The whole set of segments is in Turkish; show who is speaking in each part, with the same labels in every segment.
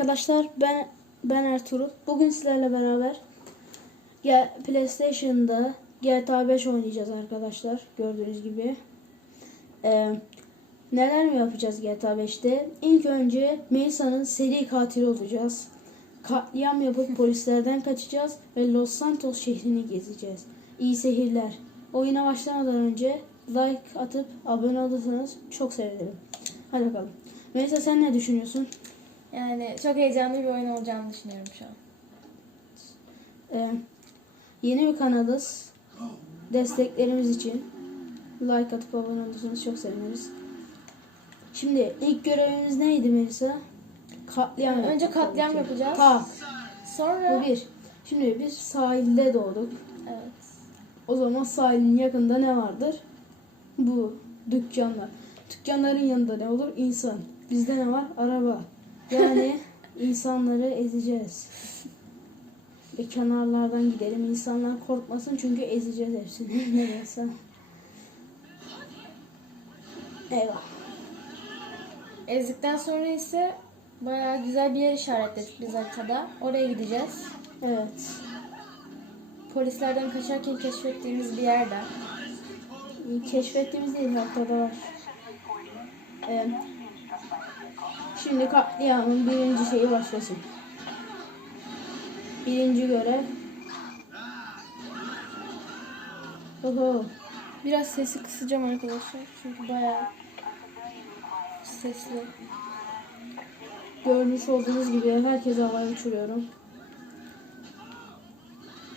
Speaker 1: arkadaşlar. Ben ben Ertuğrul. Bugün sizlerle beraber PlayStation'da GTA 5 oynayacağız arkadaşlar. Gördüğünüz gibi. Ee, neler mi yapacağız GTA 5'te? İlk önce Melisa'nın seri katili olacağız. Katliam yapıp polislerden kaçacağız ve Los Santos şehrini gezeceğiz. İyi seyirler. Oyuna başlamadan önce like atıp abone olursanız çok sevinirim. Hadi bakalım. Melisa sen ne düşünüyorsun?
Speaker 2: Yani çok heyecanlı bir oyun olacağını düşünüyorum şu an.
Speaker 1: Ee, yeni bir kanalız. Desteklerimiz için like atıp abone olursanız çok seviniriz. Şimdi ilk görevimiz neydi Melisa? Katliam.
Speaker 2: Yani önce
Speaker 1: yapmak
Speaker 2: katliam yapacağız.
Speaker 1: Ta.
Speaker 2: Sonra
Speaker 1: Bu bir. Şimdi biz sahilde doğduk.
Speaker 2: evet.
Speaker 1: O zaman sahilin yakında ne vardır? Bu dükkanlar. Dükkanların yanında ne olur? İnsan. Bizde ne var? Araba. Yani insanları ezeceğiz. Ve kenarlardan gidelim. İnsanlar korkmasın çünkü ezeceğiz hepsini. Neyse. Eyvah.
Speaker 2: Ezdikten sonra ise bayağı güzel bir yer işaretledik biz haritada. Oraya gideceğiz.
Speaker 1: Evet.
Speaker 2: Polislerden kaçarken keşfettiğimiz bir yerde.
Speaker 1: Keşfettiğimiz değil haritada var. Ee, şimdi katliamın birinci şeyi başlasın. Birinci görev. Oho.
Speaker 2: Biraz sesi kısacağım arkadaşlar. Çünkü bayağı sesli.
Speaker 1: Görmüş olduğunuz gibi herkese havaya uçuruyorum.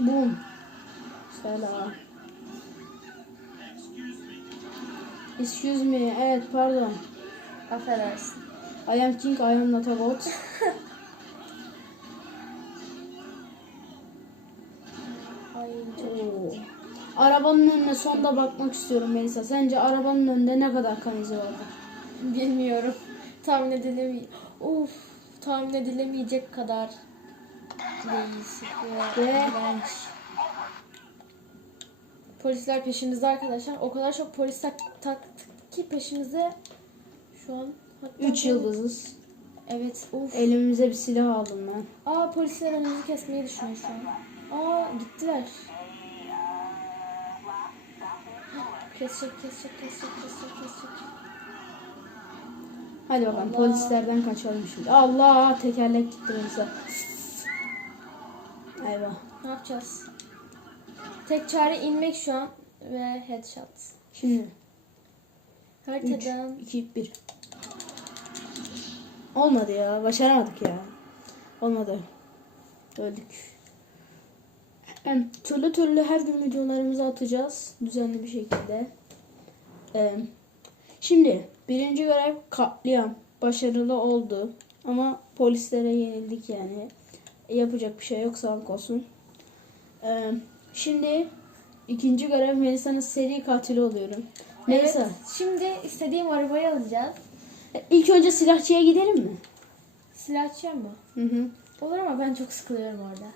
Speaker 1: Boom. Selam. Excuse me. Evet pardon.
Speaker 2: Affedersin.
Speaker 1: I am king, I am not a god. Arabanın önüne sonda bakmak istiyorum Melisa. Sence arabanın önünde ne kadar kan izi vardır?
Speaker 2: bilmiyorum. Tahmin edilemeyecek. Of, tahmin edilemeyecek kadar değişik Ve- iğrenç. Polisler peşimizde arkadaşlar. O kadar çok polis tak, taktık ki peşimize şu an hatta
Speaker 1: 3 yıldızız.
Speaker 2: Evet. Of.
Speaker 1: Elimize bir silah aldım ben.
Speaker 2: Aa polisler önümüzü kesmeyi düşünüyor şu an. Aa gittiler. Kesecek, kesecek, kesecek, kesecek, kesecek.
Speaker 1: Hadi bakalım
Speaker 2: Allah.
Speaker 1: polislerden kaçalım şimdi. Allah tekerlek gitti Melisa. Eyvah.
Speaker 2: Ne yapacağız? Tek çare inmek şu an ve headshot.
Speaker 1: Şimdi 3,
Speaker 2: Haritadan
Speaker 1: 2, 1. Olmadı ya. Başaramadık ya. Olmadı. Öldük. Em, Türlü türlü her gün videolarımızı atacağız. Düzenli bir şekilde. Em, Şimdi birinci görev katliam. Başarılı oldu. Ama polislere yenildik yani. Yapacak bir şey yok sağlık olsun. Em, Şimdi ikinci görev Melisa'nın seri katili oluyorum. Melisa.
Speaker 2: Evet, şimdi istediğim arabayı alacağız.
Speaker 1: İlk önce silahçıya gidelim mi?
Speaker 2: Silahçıya mı?
Speaker 1: Hı hı.
Speaker 2: Olur ama ben çok sıkılıyorum orada.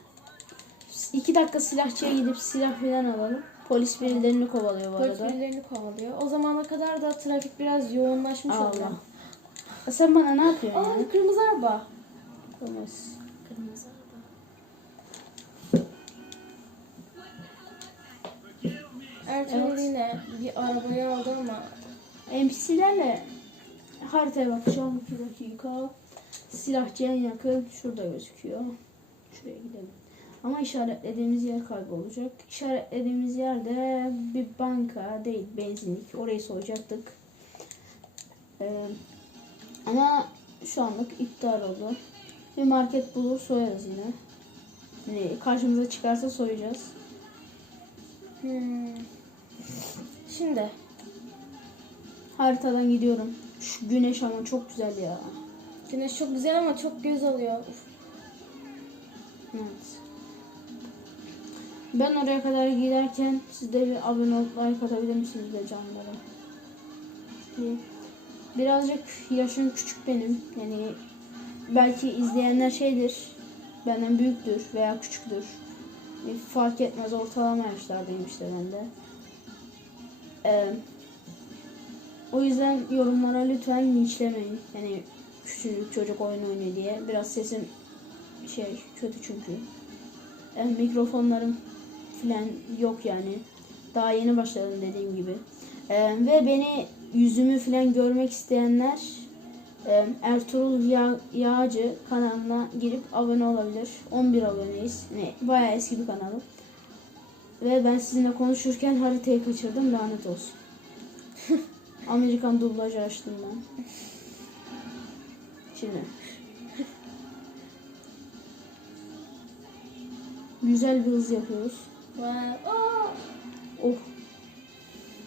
Speaker 1: İki dakika silahçıya gidip silah falan alalım. Polis birilerini kovalıyor bu
Speaker 2: Polis
Speaker 1: arada.
Speaker 2: birilerini kovalıyor. O zamana kadar da trafik biraz yoğunlaşmış.
Speaker 1: Allah. E Sen bana ne yapıyorsun
Speaker 2: Aa
Speaker 1: ya?
Speaker 2: kırmızı araba.
Speaker 1: Olmaz.
Speaker 2: Kırmızı araba. Ertuğrul
Speaker 1: Evet.
Speaker 2: yine bir arabayı aldı ama
Speaker 1: NPC'lerle haritaya bakacağım. 2 dakika. Silahçı en yakın. Şurada gözüküyor. Şuraya gidelim. Ama işaretlediğimiz yer kaybolacak. İşaretlediğimiz yerde bir banka değil benzinlik. Orayı soyacaktık. Ee, ama şu anlık iptal oldu. Bir market bulur soyarız yine. Yani karşımıza çıkarsa soyacağız.
Speaker 2: Hmm. Şimdi
Speaker 1: Haritadan gidiyorum. Şu güneş ama çok güzel ya.
Speaker 2: güneş çok güzel ama çok göz alıyor.
Speaker 1: Evet. Ben oraya kadar giderken siz de bir abone olup like atabilir misiniz de canlarım? Bir- Birazcık yaşım küçük benim. Yani belki izleyenler şeydir. Benden büyüktür veya küçüktür. Fark etmez ortalama yaşlardayım işte ben de. Ee, o yüzden yorumlara lütfen linçlemeyin. Yani küçücük çocuk oyun oynuyor diye. Biraz sesim şey kötü çünkü. E, mikrofonlarım falan yok yani. Daha yeni başladım dediğim gibi. E, ve beni yüzümü falan görmek isteyenler e, Ertuğrul Ya- Yağcı kanalına girip abone olabilir. 11 aboneyiz. Yani bayağı eski bir kanalım. Ve ben sizinle konuşurken haritayı kaçırdım. Lanet olsun. Amerikan dublajı açtım ben. Şimdi. Güzel bir hız yapıyoruz.
Speaker 2: Vay.
Speaker 1: Oh.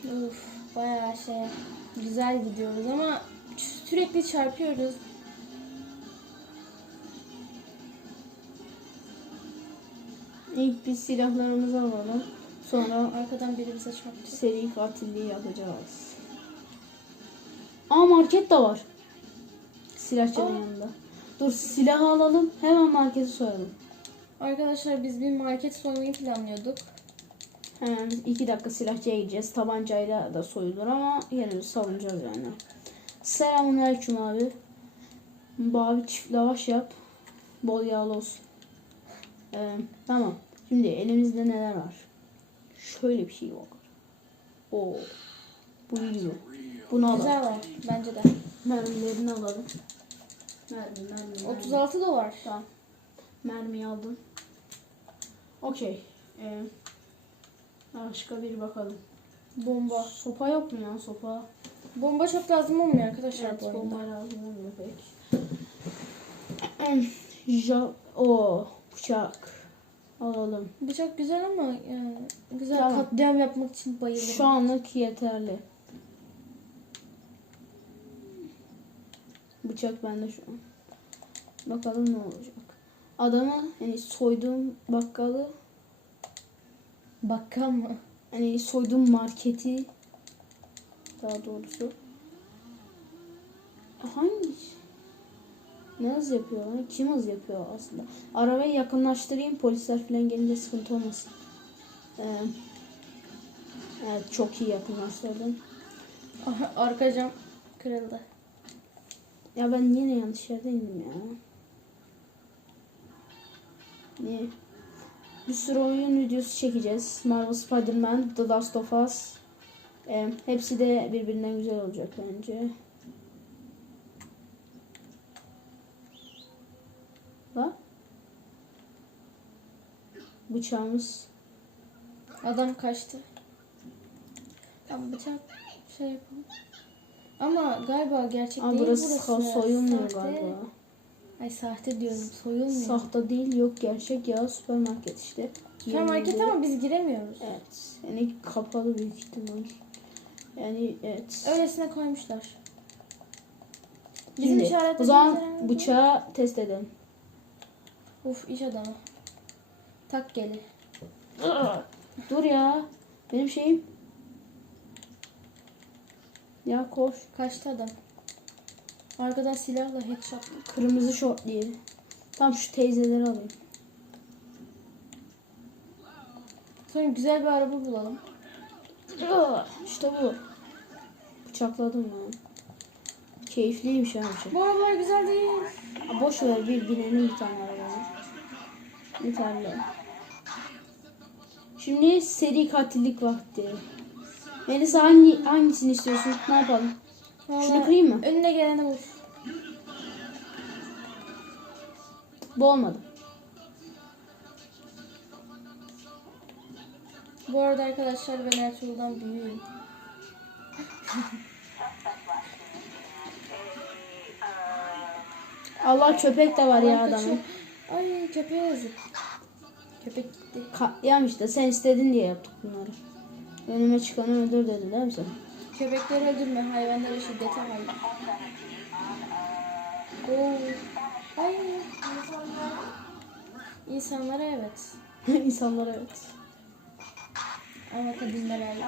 Speaker 2: Uf, bayağı şey güzel gidiyoruz ama sürekli çarpıyoruz.
Speaker 1: İlk biz silahlarımızı alalım. Sonra
Speaker 2: Arkadan biri bize çarptı.
Speaker 1: seri katilliği yapacağız. Aa market de var. Silahçının yanında. Dur silahı alalım. Hemen marketi soyalım.
Speaker 2: Arkadaşlar biz bir market soymayı planlıyorduk.
Speaker 1: Hemen iki dakika silahçıya gideceğiz. Tabancayla da soyulur ama yine de savunacağız yani. Selamünaleyküm abi. Bu abi çift lavaş yap. Bol yağlı olsun. Ee, tamam. Şimdi elimizde neler var? Şöyle bir şey var. Oo. Bu iyi. Bunu alalım.
Speaker 2: Güzel var bence de.
Speaker 1: Mermilerini alalım. Mermi, mermi, mermi.
Speaker 2: 36 dolar.
Speaker 1: Tamam. Mermiyi aldım. Okey. Ee, başka bir bakalım.
Speaker 2: Bomba.
Speaker 1: Sopa yok mu ya sopa?
Speaker 2: Bomba çok lazım olmuyor arkadaşlar
Speaker 1: Evet
Speaker 2: bu arada.
Speaker 1: bomba lazım olmuyor pek. ja o bıçak alalım.
Speaker 2: Bıçak güzel ama yani güzel
Speaker 1: Tamam.
Speaker 2: katliam yapmak için bayılırım.
Speaker 1: Şu anlık yeterli. Bıçak bende şu an. Bakalım ne olacak. Adamı yani soyduğum bakkalı
Speaker 2: Bakkal mı?
Speaker 1: hani soyduğum marketi daha doğrusu hangi ne hız yapıyor lan? Kim hız yapıyor aslında? Arabayı yakınlaştırayım polisler falan gelince sıkıntı olmasın. Ee, evet çok iyi yakınlaştırdım.
Speaker 2: Arka cam kırıldı.
Speaker 1: Ya ben yine yanlış yerde indim ya. Niye? Bir sürü oyun videosu çekeceğiz. Marvel Spider-Man, The Last of Us. Ee, hepsi de birbirinden güzel olacak bence. Bak. Bıçağımız.
Speaker 2: Adam kaçtı. Ama bıçak şey yapalım. Ama galiba gerçek
Speaker 1: Aa,
Speaker 2: değil
Speaker 1: burası
Speaker 2: burası.
Speaker 1: so- soyulmuyor
Speaker 2: Sahte.
Speaker 1: galiba.
Speaker 2: Ay sahte diyorum soyulmuyor.
Speaker 1: Sahte değil yok gerçek ya süpermarket işte.
Speaker 2: Süpermarket ama biz giremiyoruz.
Speaker 1: Evet. Yani kapalı büyük ihtimal. Yani evet.
Speaker 2: Öylesine koymuşlar. Bizim
Speaker 1: Şimdi, o zaman bıçağı test edelim.
Speaker 2: Uf iş adamı. Tak geli.
Speaker 1: Dur ya. Benim şeyim. Ya koş.
Speaker 2: Kaçtı adam. Arkadan silahla headshot.
Speaker 1: Kırmızı şort diye. Tam şu teyzeleri alayım.
Speaker 2: Sonra güzel bir araba bulalım.
Speaker 1: İşte bu. Bıçakladım ben. Keyifliymiş ha bıçak.
Speaker 2: Bu arabalar güzel değil.
Speaker 1: Ha, Boş ver bir binelim bir tane arabaya. Yeterli. Şimdi seri katillik vakti. Melisa hangi, hangisini istiyorsun? Ne yapalım? Şunu kırayım mı?
Speaker 2: Önüne gelene vur.
Speaker 1: Bu olmadı.
Speaker 2: Bu arada arkadaşlar ben Ertuğrul'dan büyüğüm.
Speaker 1: Allah köpek de var ya
Speaker 2: Adam
Speaker 1: adamın.
Speaker 2: Ay köpeğe yazık. Köpek gitti.
Speaker 1: Katliam işte sen istedin diye yaptık bunları. Önüme çıkanı öldür dedin değil mi sen?
Speaker 2: Köpekleri öldürme, hayvanlara şiddete hayır. Oo. Ay. İnsanlara evet.
Speaker 1: İnsanlara evet.
Speaker 2: Ama kadınlara hayır.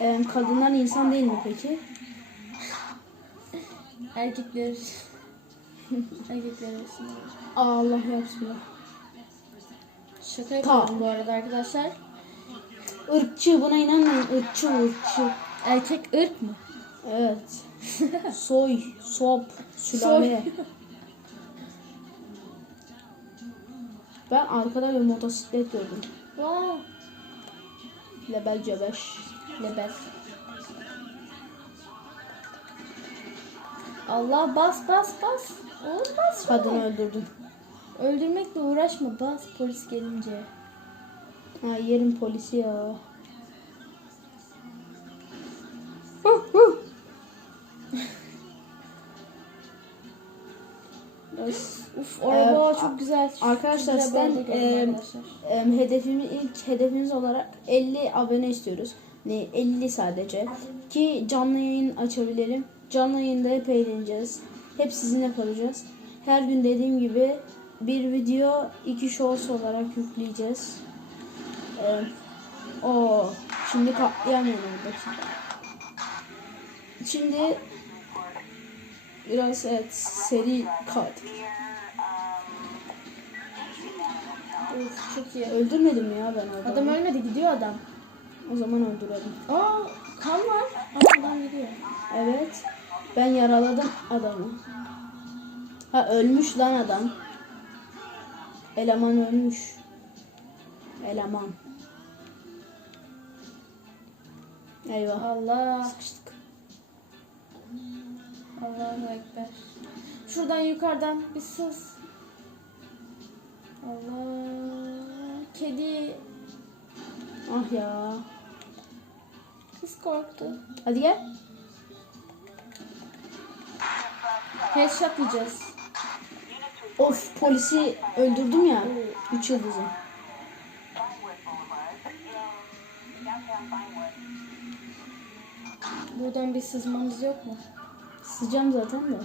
Speaker 1: Ee, kadınlar insan değil mi peki?
Speaker 2: Erkekler Erkekler arasında.
Speaker 1: Allah yapsın ya.
Speaker 2: Şaka yapıyorum bu arada arkadaşlar.
Speaker 1: Irkçı buna inanmayın. Irkçı ırkçı.
Speaker 2: Erkek ırk mı?
Speaker 1: Evet. Soy, sop, sülale. Ben arkada bir motosiklet gördüm.
Speaker 2: Wow.
Speaker 1: Lebel cebeş.
Speaker 2: Lebel. Allah bas bas bas. Oğlum bas.
Speaker 1: Kadını öldürdüm.
Speaker 2: Öldürmekle uğraşma bas polis gelince.
Speaker 1: Ha yerin polisi ya.
Speaker 2: Uf araba
Speaker 1: Ee,
Speaker 2: çok güzel.
Speaker 1: arkadaşlar,
Speaker 2: Çok güzel
Speaker 1: sizden, e,
Speaker 2: arkadaşlar.
Speaker 1: Em, hedefimiz ilk hedefimiz olarak 50 abone istiyoruz. Ne 50 sadece ki canlı yayın açabilelim. Canlı yayında hep eğleneceğiz. Hep sizinle kalacağız. Her gün dediğim gibi bir video iki shorts olarak yükleyeceğiz. Em, o şimdi katlayamıyorum oradaki. Şimdi biraz evet seri katil.
Speaker 2: Uf çok iyi.
Speaker 1: Öldürmedim ya ben adamı?
Speaker 2: Adam ölmedi gidiyor adam.
Speaker 1: O zaman öldürelim.
Speaker 2: Aa kan var. Adam gidiyor.
Speaker 1: Evet. Ben yaraladım adamı. Ha ölmüş lan adam. Eleman ölmüş. Eleman. Eyvah.
Speaker 2: Allah.
Speaker 1: Sıkıştık.
Speaker 2: Allahu Ekber. Şuradan yukarıdan bir sız. Allah. Kedi.
Speaker 1: Ah ya.
Speaker 2: Kız korktu.
Speaker 1: Hadi gel.
Speaker 2: Headshot yiyeceğiz.
Speaker 1: Of polisi öldürdüm ya. Üç yıldızı.
Speaker 2: Buradan bir sızmamız yok mu?
Speaker 1: Sıcağım zaten de.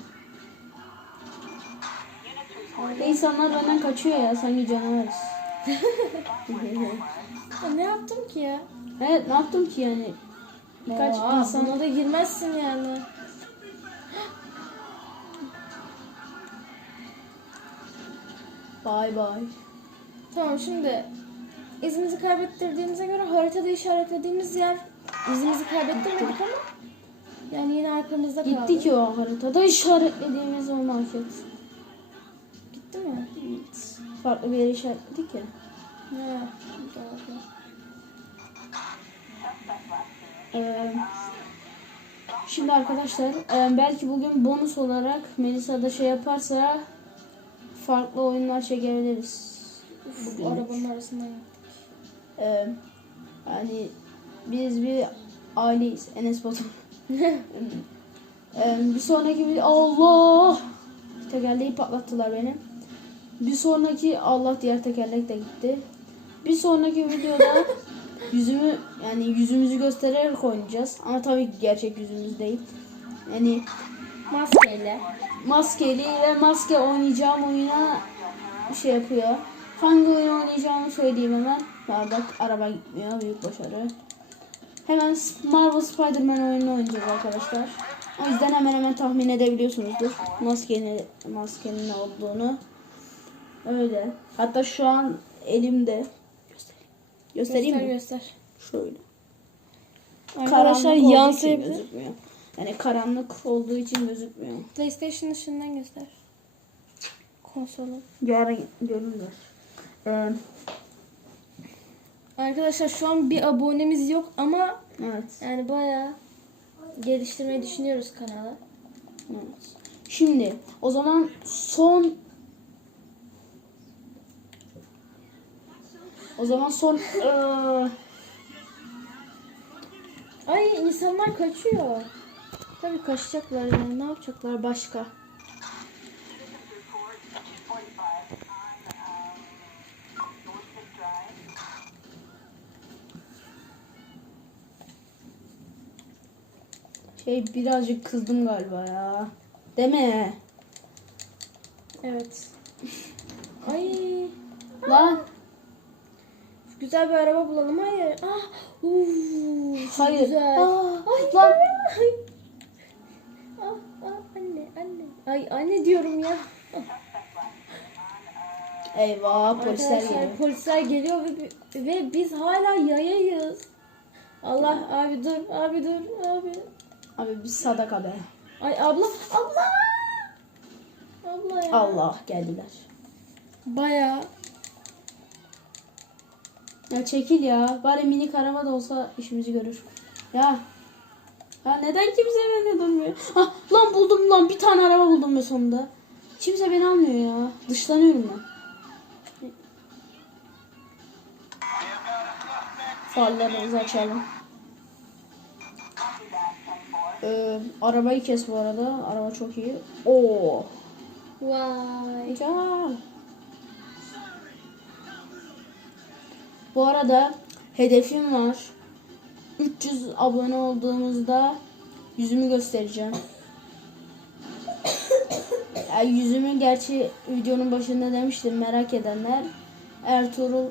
Speaker 1: Ve insanlar benden kaçıyor ya sanki canavarız.
Speaker 2: Ne yaptım ki ya?
Speaker 1: evet ne yaptım ki yani? Birkaç
Speaker 2: Aa,
Speaker 1: insan
Speaker 2: Buna da girmezsin yani.
Speaker 1: Bay bay.
Speaker 2: Tamam şimdi izimizi kaybettirdiğimize göre haritada işaretlediğimiz yer izimizi kaybettirmedik ama yani yine arkamızda kaldı.
Speaker 1: Gitti ki o haritada işaretlediğimiz o market.
Speaker 2: Gitti mi?
Speaker 1: Evet. Farklı bir yere işaretledik ya.
Speaker 2: Ha, doğru.
Speaker 1: Ee, şimdi arkadaşlar e, belki bugün bonus olarak Melisa da şey yaparsa farklı oyunlar çekebiliriz. Bugün.
Speaker 2: arabanın arasından gittik.
Speaker 1: Ee, yani biz bir aileyiz. Enes Batur. Ee, bir sonraki bir Allah tekerleği patlattılar benim. Bir sonraki Allah diğer tekerlek de gitti. Bir sonraki videoda yüzümü yani yüzümüzü göstererek oynayacağız. Ama tabii ki gerçek yüzümüz değil. Yani
Speaker 2: Maskeyle.
Speaker 1: maskeli ve maske oynayacağım oyuna şey yapıyor. Hangi oyun oynayacağımı söyleyeyim hemen. Ya bak araba gitmiyor. Büyük başarı. Hemen Marvel Spider-Man oyununu oynayacağız arkadaşlar. O yüzden hemen hemen tahmin edebiliyorsunuzdur. Maskenin, maskenin ne olduğunu. Öyle. Hatta şu an elimde. Göstereyim. Göstereyim
Speaker 2: Göster
Speaker 1: mi?
Speaker 2: göster.
Speaker 1: Şöyle.
Speaker 2: Arkadaşlar yansıyabilir.
Speaker 1: Yani karanlık olduğu için gözükmüyor.
Speaker 2: PlayStation ışığından göster. Konsolu.
Speaker 1: Yarın görürler. Ee,
Speaker 2: Arkadaşlar şu an bir abonemiz yok ama
Speaker 1: evet.
Speaker 2: yani bayağı geliştirmeyi düşünüyoruz kanala.
Speaker 1: Evet. Şimdi o zaman son o zaman son eee,
Speaker 2: Ay insanlar kaçıyor. Tabii kaçacaklar yani ne yapacaklar başka?
Speaker 1: şey birazcık kızdım galiba ya. Deme.
Speaker 2: Evet. Ay
Speaker 1: Lan
Speaker 2: güzel bir araba bulalım. Hayır. Ah, çok
Speaker 1: hayır.
Speaker 2: Güzel.
Speaker 1: Aa,
Speaker 2: Ay,
Speaker 1: lan
Speaker 2: Ay anne diyorum ya.
Speaker 1: eyvah polisler
Speaker 2: Arkadaşlar,
Speaker 1: geliyor.
Speaker 2: Polisler geliyor ve, ve biz hala yayayız. Allah abi dur, abi dur, abi.
Speaker 1: Abi bir sadaka be.
Speaker 2: Ay abla abla. Abla ya.
Speaker 1: Allah geldiler.
Speaker 2: Baya.
Speaker 1: Ya çekil ya. Bari minik araba da olsa işimizi görür. Ya. Ya neden kimse beni durmuyor? Ah lan buldum lan. Bir tane araba buldum ben sonunda. Kimse beni almıyor ya. Dışlanıyorum ben. Farlarımızı açalım. Ee, arabayı kes bu arada. Araba çok iyi. Oo.
Speaker 2: Vay.
Speaker 1: Güzel. Bu arada hedefim var. 300 abone olduğumuzda yüzümü göstereceğim. Ya yüzümü gerçi videonun başında demiştim merak edenler. Ertuğrul